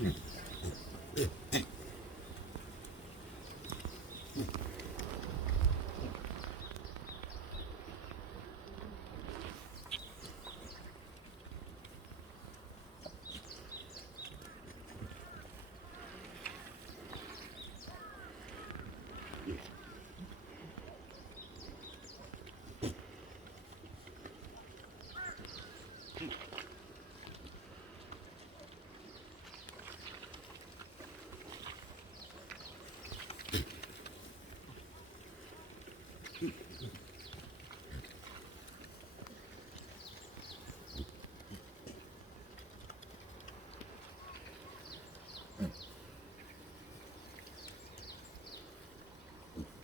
Mm-hmm. Mm.